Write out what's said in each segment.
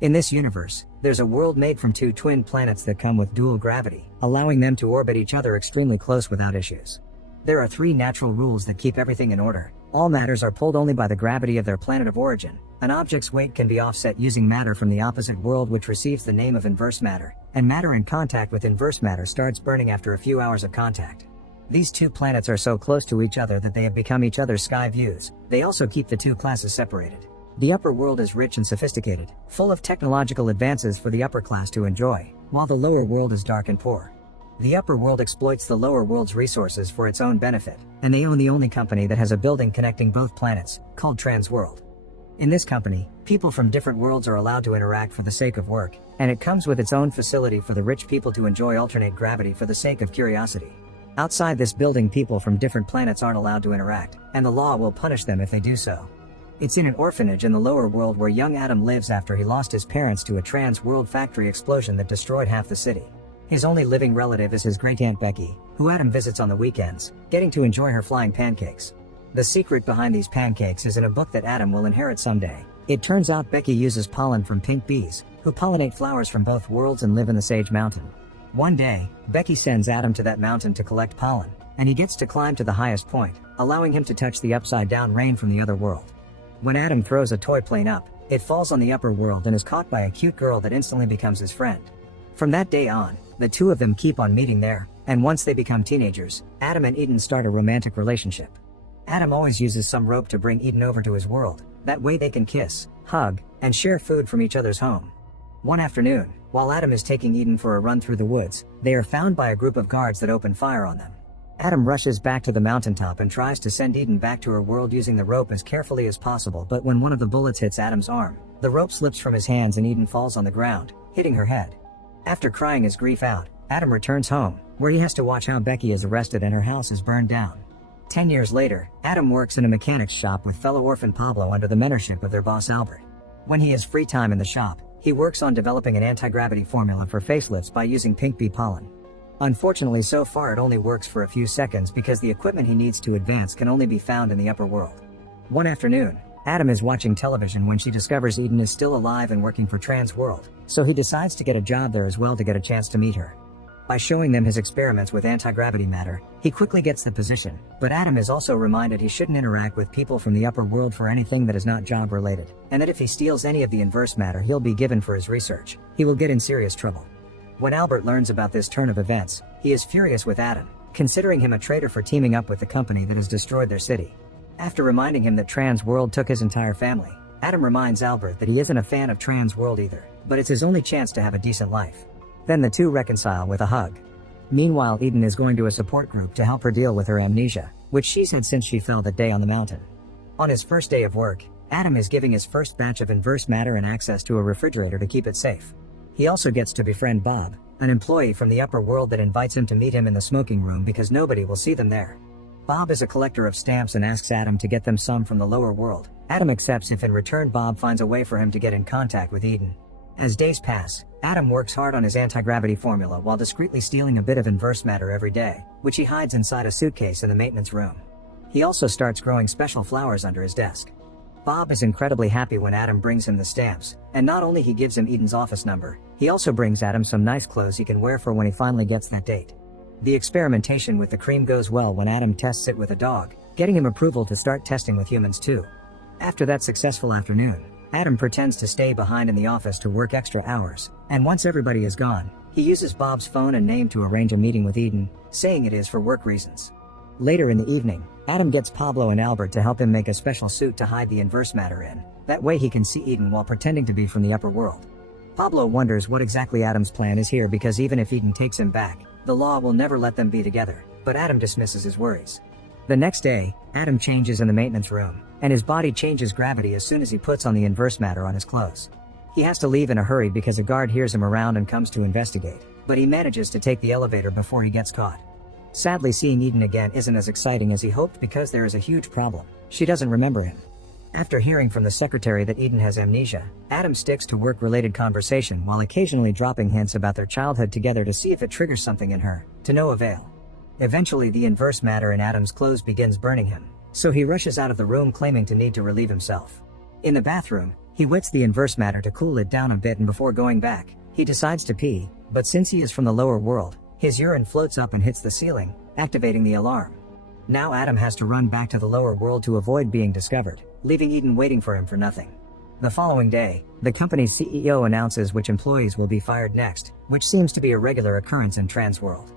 In this universe, there's a world made from two twin planets that come with dual gravity, allowing them to orbit each other extremely close without issues. There are 3 natural rules that keep everything in order. All matters are pulled only by the gravity of their planet of origin. An object's weight can be offset using matter from the opposite world, which receives the name of inverse matter, and matter in contact with inverse matter starts burning after a few hours of contact. These 2 planets are so close to each other that they have become each other's sky views. They also keep the 2 classes separated. The upper world is rich and sophisticated, full of technological advances for the upper class to enjoy, while the lower world is dark and poor. The upper world exploits the lower world's resources for its own benefit, and they own the only company that has a building connecting both planets, called Transworld. In this company, people from different worlds are allowed to interact for the sake of work, and it comes with its own facility for the rich people to enjoy alternate gravity for the sake of curiosity. Outside this building, people from different planets aren't allowed to interact, and the law will punish them if they do so. It's in an orphanage in the lower world where young Adam lives after he lost his parents to a trans-world factory explosion that destroyed half the city. His only living relative is his great-aunt Becky, who Adam visits on the weekends, getting to enjoy her flying pancakes. The secret behind these pancakes is in a book that Adam will inherit someday. It turns out Becky uses pollen from pink bees, who pollinate flowers from both worlds and live in the Sage Mountain. One day, Becky sends Adam to that mountain to collect pollen, and he gets to climb to the highest point, allowing him to touch the upside-down rain from the other world. When Adam throws a toy plane up, it falls on the upper world and is caught by a cute girl that instantly becomes his friend. From that day on, the 2 of them keep on meeting there, and once they become teenagers, Adam and Eden start a romantic relationship. Adam always uses some rope to bring Eden over to his world, that way they can kiss, hug, and share food from each other's home. One afternoon, while Adam is taking Eden for a run through the woods, they are found by a group of guards that open fire on them. Adam rushes back to the mountaintop and tries to send Eden back to her world using the rope as carefully as possible, but when one of the bullets hits Adam's arm, the rope slips from his hands and Eden falls on the ground, hitting her head. After crying his grief out, Adam returns home, where he has to watch how Becky is arrested and her house is burned down. 10 years later, Adam works in a mechanic's shop with fellow orphan Pablo under the mentorship of their boss Albert. When he has free time in the shop, he works on developing an anti-gravity formula for facelifts by using pink bee pollen. Unfortunately, so far it only works for a few seconds because the equipment he needs to advance can only be found in the upper world. One afternoon, Adam is watching television when she discovers Eden is still alive and working for Transworld, so he decides to get a job there as well to get a chance to meet her. By showing them his experiments with anti-gravity matter, he quickly gets the position, but Adam is also reminded he shouldn't interact with people from the upper world for anything that is not job-related, and that if he steals any of the inverse matter he'll be given for his research, he will get in serious trouble. When Albert learns about this turn of events, he is furious with Adam, considering him a traitor for teaming up with the company that has destroyed their city. After reminding him that Transworld took his entire family, Adam reminds Albert that he isn't a fan of Transworld either, but it's his only chance to have a decent life. Then the 2 reconcile with a hug. Meanwhile, Eden is going to a support group to help her deal with her amnesia, which she's had since she fell that day on the mountain. On his first day of work, Adam is giving his first batch of inverse matter and access to a refrigerator to keep it safe. He also gets to befriend Bob, an employee from the upper world that invites him to meet him in the smoking room because nobody will see them there. Bob is a collector of stamps and asks Adam to get them some from the lower world. Adam accepts if in return Bob finds a way for him to get in contact with Eden. As days pass, Adam works hard on his anti-gravity formula while discreetly stealing a bit of inverse matter every day, which he hides inside a suitcase in the maintenance room. He also starts growing special flowers under his desk. Bob is incredibly happy when Adam brings him the stamps, and not only he gives him Eden's office number, he also brings Adam some nice clothes he can wear for when he finally gets that date. The experimentation with the cream goes well when Adam tests it with a dog, getting him approval to start testing with humans too. After that successful afternoon, Adam pretends to stay behind in the office to work extra hours, and once everybody is gone, he uses Bob's phone and name to arrange a meeting with Eden, saying it is for work reasons. Later in the evening, Adam gets Pablo and Albert to help him make a special suit to hide the inverse matter in. That way he can see Eden while pretending to be from the upper world. Pablo wonders what exactly Adam's plan is here because even if Eden takes him back, the law will never let them be together, but Adam dismisses his worries. The next day, Adam changes in the maintenance room, and his body changes gravity as soon as he puts on the inverse matter on his clothes. He has to leave in a hurry because a guard hears him around and comes to investigate, but he manages to take the elevator before he gets caught. Sadly, seeing Eden again isn't as exciting as he hoped because there is a huge problem. She doesn't remember him. After hearing from the secretary that Eden has amnesia, Adam sticks to work-related conversation while occasionally dropping hints about their childhood together to see if it triggers something in her, to no avail. Eventually, the inverse matter in Adam's clothes begins burning him, so he rushes out of the room claiming to need to relieve himself. In the bathroom, He wets the inverse matter to cool it down a bit, and before going back, he decides to pee, but since he is from the lower world, his urine floats up and hits the ceiling, activating the alarm. Now Adam has to run back to the lower world to avoid being discovered, leaving Eden waiting for him for nothing. The following day, the company's CEO announces which employees will be fired next, which seems to be a regular occurrence in Trans World.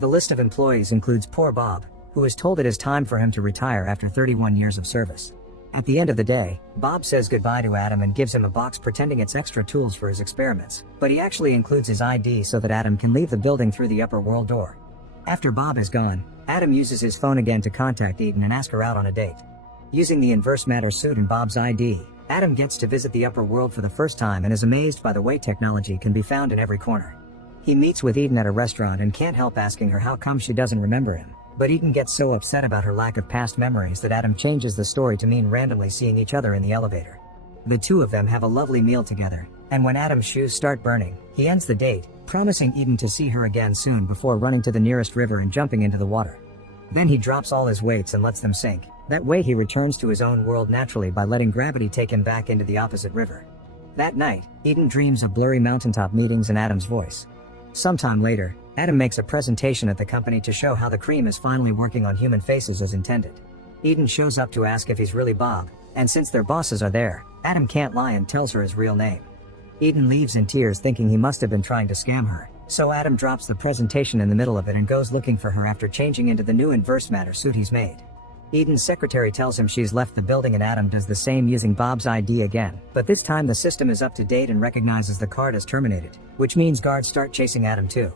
The list of employees includes poor Bob, who is told it is time for him to retire after 31 years of service. At the end of the day, Bob says goodbye to Adam and gives him a box pretending it's extra tools for his experiments, but he actually includes his ID so that Adam can leave the building through the upper world door. After Bob is gone, Adam uses his phone again to contact Eden and ask her out on a date. Using the inverse matter suit and Bob's ID, Adam gets to visit the upper world for the first time and is amazed by the way technology can be found in every corner. He meets with Eden at a restaurant and can't help asking her how come she doesn't remember him, but Eden gets so upset about her lack of past memories that Adam changes the story to mean randomly seeing each other in the elevator. The two of them have a lovely meal together, and when Adam's shoes start burning, he ends the date, promising Eden to see her again soon before running to the nearest river and jumping into the water. Then he drops all his weights and lets them sink. That way he returns to his own world naturally by letting gravity take him back into the opposite river. That night, Eden dreams of blurry mountaintop meetings and Adam's voice. Sometime later, Adam makes a presentation at the company to show how the cream is finally working on human faces as intended. Eden shows up to ask if he's really Bob, and since their bosses are there, Adam can't lie and tells her his real name. Eden leaves in tears thinking he must have been trying to scam her, so Adam drops the presentation in the middle of it and goes looking for her after changing into the new inverse matter suit he's made. Eden's secretary tells him she's left the building and Adam does the same using Bob's ID again, but this time the system is up to date and recognizes the card as terminated, which means guards start chasing Adam too.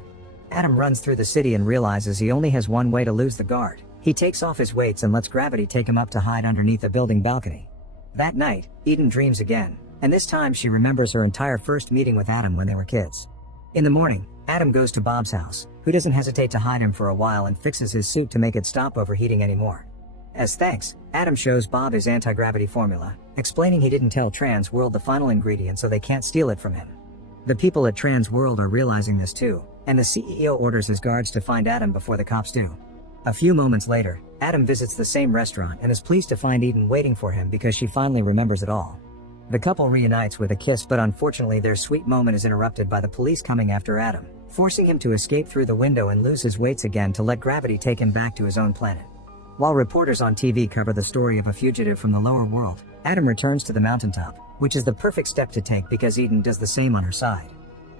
Adam runs through the city and realizes he only has one way to lose the guard. He takes off his weights and lets gravity take him up to hide underneath a building balcony. That night, Eden dreams again, and this time she remembers her entire first meeting with Adam when they were kids. In the morning, Adam goes to Bob's house, who doesn't hesitate to hide him for a while and fixes his suit to make it stop overheating anymore. As thanks, Adam shows Bob his anti-gravity formula, explaining he didn't tell Trans World the final ingredient so they can't steal it from him. The people at Trans World are realizing this too, and the CEO orders his guards to find Adam before the cops do. A few moments later, Adam visits the same restaurant and is pleased to find Eden waiting for him because she finally remembers it all. The couple reunites with a kiss, but unfortunately their sweet moment is interrupted by the police coming after Adam, forcing him to escape through the window and lose his weights again to let gravity take him back to his own planet. While reporters on TV cover the story of a fugitive from the lower world, Adam returns to the mountaintop, which is the perfect step to take because Eden does the same on her side.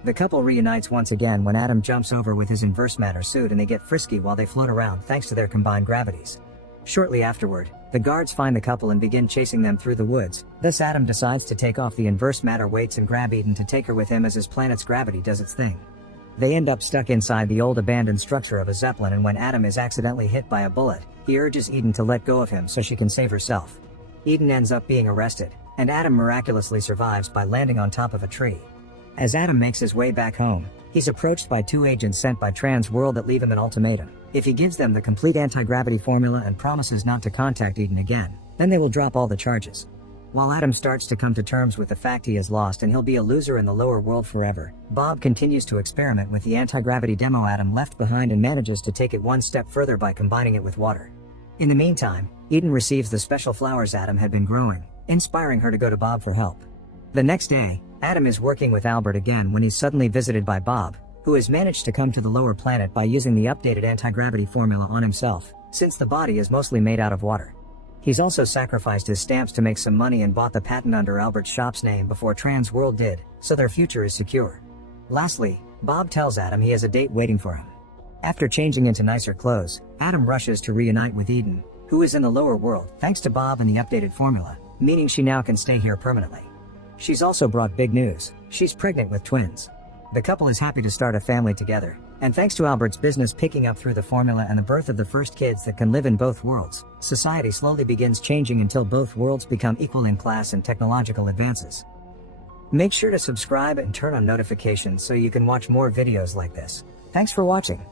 The couple reunites once again when Adam jumps over with his inverse matter suit and they get frisky while they float around thanks to their combined gravities. Shortly afterward, the guards find the couple and begin chasing them through the woods, thus Adam decides to take off the inverse matter weights and grab Eden to take her with him as his planet's gravity does its thing. They end up stuck inside the old abandoned structure of a zeppelin, and when Adam is accidentally hit by a bullet, he urges Eden to let go of him so she can save herself. Eden ends up being arrested, and Adam miraculously survives by landing on top of a tree. As Adam makes his way back home, he's approached by two agents sent by Trans World that leave him an ultimatum. If he gives them the complete anti-gravity formula and promises not to contact Eden again, then they will drop all the charges. While Adam starts to come to terms with the fact he is lost and he'll be a loser in the lower world forever, Bob continues to experiment with the anti-gravity demo Adam left behind and manages to take it one step further by combining it with water. In the meantime, Eden receives the special flowers Adam had been growing, inspiring her to go to Bob for help. The next day, Adam is working with Albert again when he's suddenly visited by Bob, who has managed to come to the lower planet by using the updated anti-gravity formula on himself, since the body is mostly made out of water. He's also sacrificed his stamps to make some money and bought the patent under Albert's shop's name before Trans World did, so their future is secure. Lastly, Bob tells Adam he has a date waiting for him. After changing into nicer clothes, Adam rushes to reunite with Eden, who is in the lower world thanks to Bob and the updated formula, meaning she now can stay here permanently. She's also brought big news: she's pregnant with twins. The couple is happy to start a family together, and thanks to Albert's business picking up through the formula and the birth of the first kids that can live in both worlds, society slowly begins changing until both worlds become equal in class and technological advances. Make sure to subscribe and turn on notifications so you can watch more videos like this. Thanks for watching.